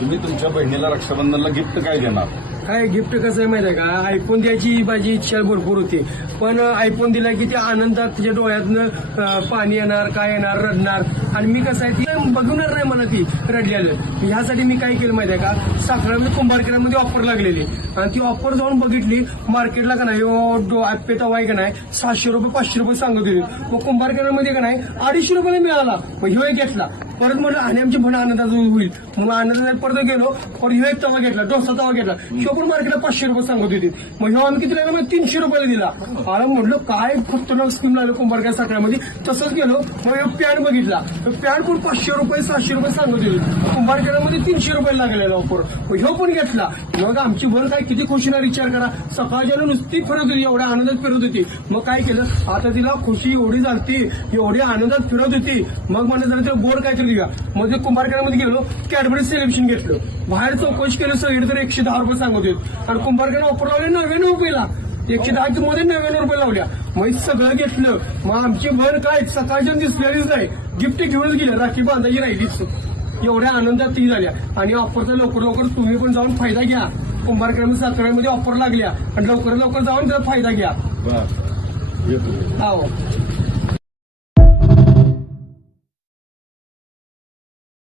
तुम्ही तुमच्या बहिणीला रक्षाबंधनला गिफ्ट काय देणार? काय गिफ्ट कसं आहे माहिती आहे का? आयफोन द्यायची माझी इच्छा भरपूर होती. पण आयफोन दिला की ते आनंदात तिच्या डोळ्यातनं पाणी येणार काय येणार रडणार. आणि मी कसं आहे ती बघणार नाही मला ती रडलेलं. ह्यासाठी मी काय केलं माहिती आहे का? साखरामध्ये कुंभारकेरामध्ये ऑफर लागलेली. आणि ती ऑफर जाऊन बघितली मार्केटला का नाही ॲप्पे तवा आहे का नाही सहाशे रुपये पाचशे रुपये सांगत होते. मग कुंभारकेरामध्ये का नाही अडीचशे रुपयाला मिळाला. मग ह्यो घेतला. परत म्हणलं आणि आमची भण आनंदात होईल. मग आनंदात परत गेलो परत ह्यो एक तवा घेतला डोसा तवा घेतला. ह्यो पण मार्केटला पाचशे रुपये सांगत होती. मग ह्यो आम्ही किती लागला मग तीनशे रुपयाला दिला. मला म्हटलं काय खतरनाक स्कीम लागलं कुंभारकर साखऱ्यामध्ये तसंच गेलो मग ह्यो पॅन बघितला. पॅन पण पाचशे रुपये सहाशे रुपये सांगत होती. कुंभारखेड्यामध्ये तीनशे रुपये लागलेला ऑफर मग ह्यो पण घेतला. मग आमची भर काय किती खुशीला विचार करा. सकाळच्या नुसती फिरत होती एवढ्या आनंदात फिरत होती. मग काय केलं? आता तिला खुशी एवढी झालती एवढी आनंदात फिरत होती. मग म्हणलं जरा तिला गोड काहीतरी मग ते कुंभारखेड्यामध्ये गेलो कॅडबरी सेलेक्शन घेतलं. बाहेर चौकशी केलं सगळीकडे तर एकशे दहा रुपये सांगत होते आणि कुंभारखेड ऑफर लावले नव्याण्णव रुपयाला एकशे दहाच्या मध्ये नव्याण्णव रुपये लावल्या. मग सगळं घेतलं. मग आमची भर काय? सकाळच्या दिसलेलीच नाही. गिफ्ट घेऊनच गेलं राखी बांधायची राहिलीच. एवढ्या आनंदात ती झाल्या. आणि ऑफरचा लवकर लवकर तुम्ही पण जाऊन फायदा घ्या. कुंभारखेड साखरेमध्ये ऑफर लागल्या. आणि लवकर लवकर जाऊन त्याचा फायदा घ्या. हो.